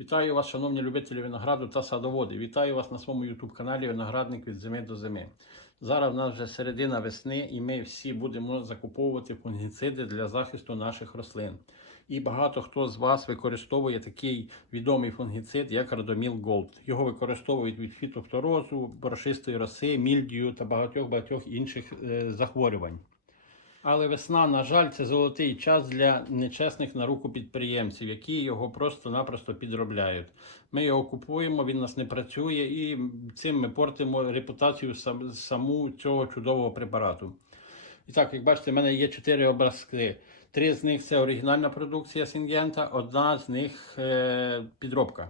Вітаю вас, шановні любителі винограду та садоводи. Вітаю вас на своєму YouTube каналі Виноградник від зими до зими. Зараз в нас вже середина весни, і ми всі будемо закуповувати фунгіциди для захисту наших рослин. І багато хто з вас використовує такий відомий фунгіцид, як Радоміл Gold. Його використовують від фітофторозу, борошистої роси, мільдію та багатьох багатьох інших е, захворювань. Але весна, на жаль, це золотий час для нечесних на руку підприємців, які його просто-напросто підробляють. Ми його купуємо, він нас не працює, і цим ми портимо репутацію сам- саму цього чудового препарату. І так, як бачите, в мене є чотири образки. Три з них це оригінальна продукція Сінгента, одна з них е, підробка.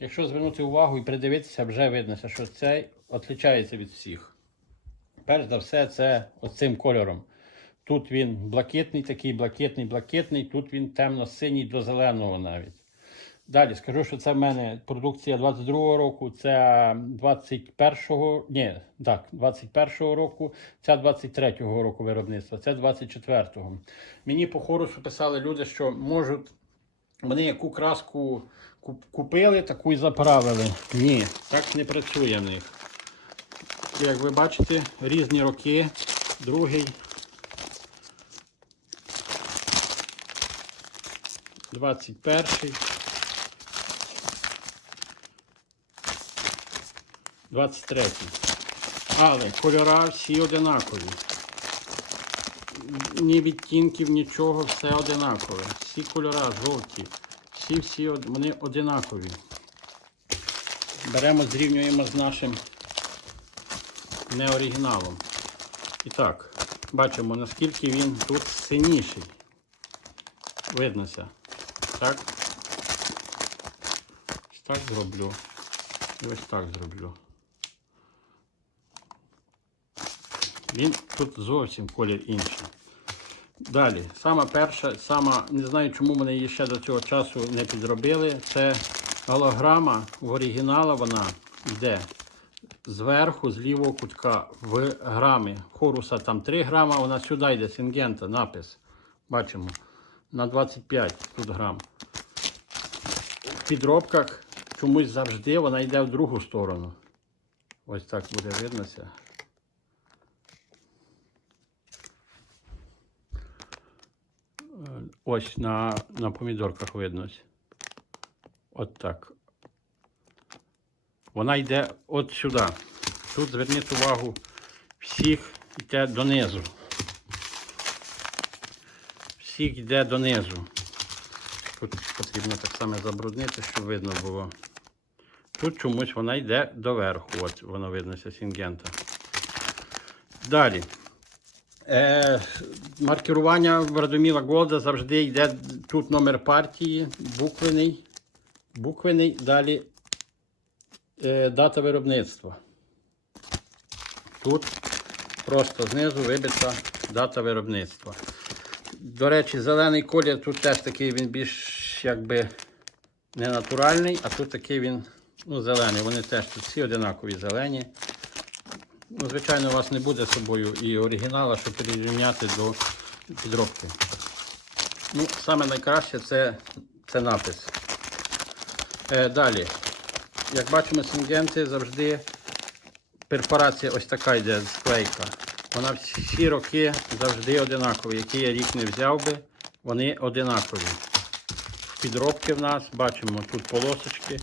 Якщо звернути увагу і придивитися, вже видно, що цей відрізняється від всіх. Перш за все, це оцим кольором. Тут він блакитний, такий блакитний, блакитний, тут він темно-синій до зеленого навіть. Далі скажу, що це в мене продукція 22-го року, це 21-го, ні, так, 21-го року, це 23-го року виробництва, це 24-го. Мені по хорусу писали люди, що можуть, вони яку краску купили, таку і заправили. Ні, так не працює в них. Як ви бачите, різні роки, другий. 21. 23. Але кольора всі одинакові. Ні відтінків, нічого, все одинакове. Всі кольора жовті. Всі всі вони одинакові. Беремо, зрівнюємо з нашим неоригіналом. І так, бачимо, наскільки він тут синіший. Виднося. Так. Ось так зроблю. І ось так зроблю. Він тут зовсім колір інший. Далі, сама перша, сама, не знаю, чому вони її ще до цього часу не підробили. Це голограма в оригінала вона йде зверху, з лівого кутка в грами. Хоруса там 3 грама, вона сюди йде, сингента, напис. Бачимо. На 25 тут грам. В підробках чомусь завжди вона йде в другу сторону. Ось так буде виднося. Ось на, на помідорках видно. От так. Вона йде от сюди. Тут зверніть увагу, всіх йде донизу. Всіх йде донизу. Тут потрібно так само забруднити, щоб видно було. Тут чомусь вона йде доверху. От воно виднося сінгента. Далі. Е, маркерування в Радоміла Голда завжди йде тут номер партії, буквений. Буквений, далі е, дата виробництва. Тут просто знизу вибита дата виробництва. До речі, зелений колір тут теж такий він більш якби не натуральний, а тут такий він ну, зелений. Вони теж тут всі одинакові зелені. Ну, звичайно, у вас не буде з собою і оригінала, щоб порівняти до підробки. Ну, саме найкраще це, це напис. Е, далі. Як бачимо, сингенти завжди перфорація ось така йде склейка. Вона всі роки завжди одинакові. Який я рік не взяв би, вони одинакові. В підробки в нас бачимо тут полосочки,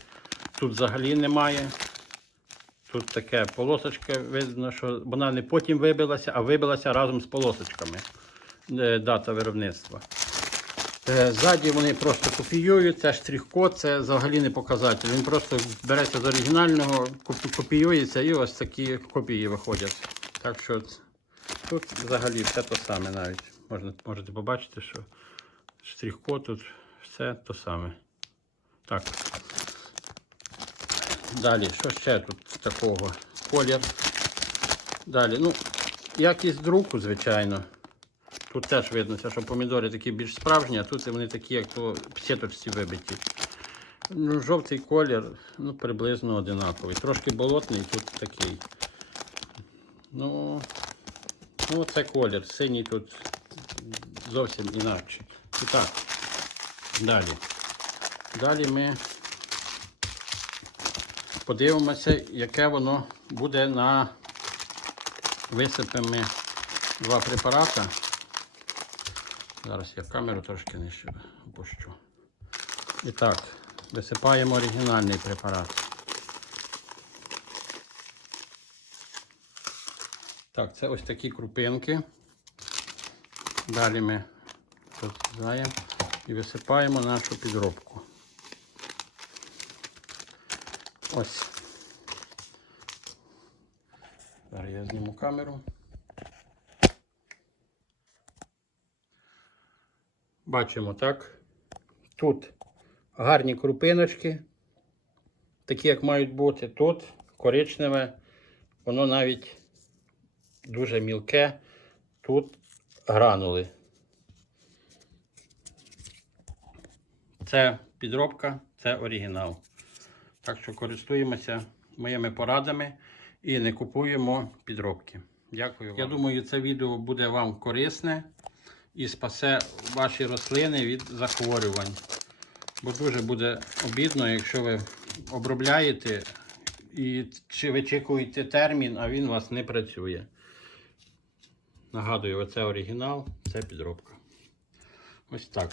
тут взагалі немає. Тут таке полосочка, видно, що вона не потім вибилася, а вибилася разом з полосочками. Е, Дата виробництва. Е, Ззаді вони просто копіюють, це штрих-код, це взагалі не показатель. Він просто береться з оригінального, копіюється і ось такі копії виходять. Так що тут взагалі все те саме навіть. Можна, можете побачити, що штрих-код тут все те саме. Так. Далі, що ще тут такого? Колір. Dалі, ну, якість друку, звичайно. Тут теж видно, що помідори такі більш справжні, а тут вони такі, як то сіточці вибиті. Ну, жовтий колір, ну, приблизно одинаковий. Трошки болотний, тут такий. Ну, ну це колір. Синій тут зовсім інакше. І так, далі. Далі ми подивимося, яке воно буде на висипемо два препарати. Зараз я камеру трошки нижче опущу. І так, висипаємо оригінальний препарат. Так, це ось такі крупинки. Далі ми розрізаємо і висипаємо нашу підробку. Ось. Зараз я зніму камеру. Бачимо, так? Тут гарні крупиночки, такі, як мають бути. Тут коричневе, воно навіть дуже мілке. Тут гранули. Це підробка, це оригінал. Так що користуємося моїми порадами і не купуємо підробки. Дякую. Вам. Я думаю, це відео буде вам корисне і спасе ваші рослини від захворювань. Бо дуже буде обідно, якщо ви обробляєте і чи вичікуєте термін, а він у вас не працює. Нагадую, оце оригінал, це підробка. Ось так.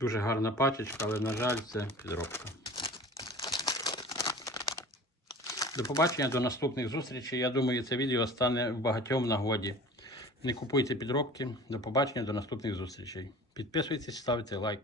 Дуже гарна пачечка, але, на жаль, це підробка. До побачення, до наступних зустрічей. Я думаю, це відео стане в багатьом нагоді. Не купуйте підробки. До побачення, до наступних зустрічей. Підписуйтесь, ставте лайк.